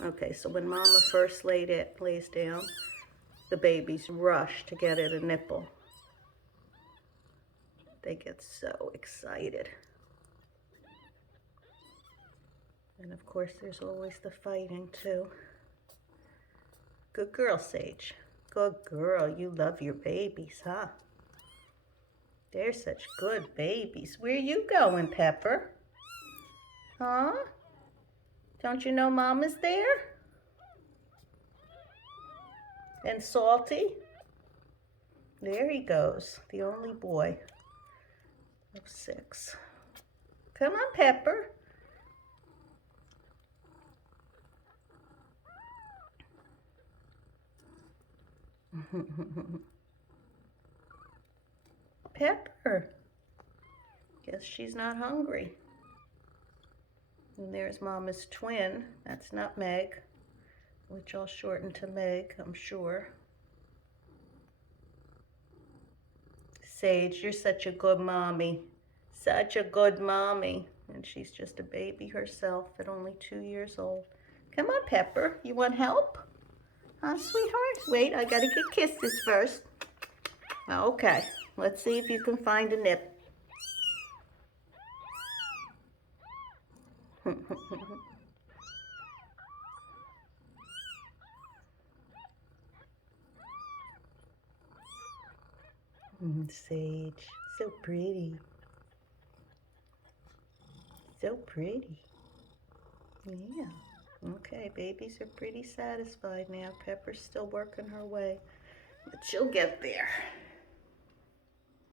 Okay, so when Mama first lays down, the babies rush to get at a nipple. They get so excited. And of course, there's always the fighting too. Good girl, Sage. Good girl. You love your babies, huh? They're such good babies. Where you going, Pepper? Huh? Don't you know Mama's there? And Salty? There he goes, the only boy of 6. Come on, Pepper. Pepper. Guess she's not hungry. And there's Mama's twin. That's not Meg, which I'll shorten to Meg, I'm sure. Sage, you're such a good mommy. Such a good mommy. And she's just a baby herself at only 2 years old. Come on, Pepper. You want help? Huh, sweetheart? Wait, I gotta get kisses first. Okay, let's see if you can find a nip. Sage, so pretty. So pretty. Yeah. Okay, babies are pretty satisfied now. Pepper's still working her way, but she'll get there.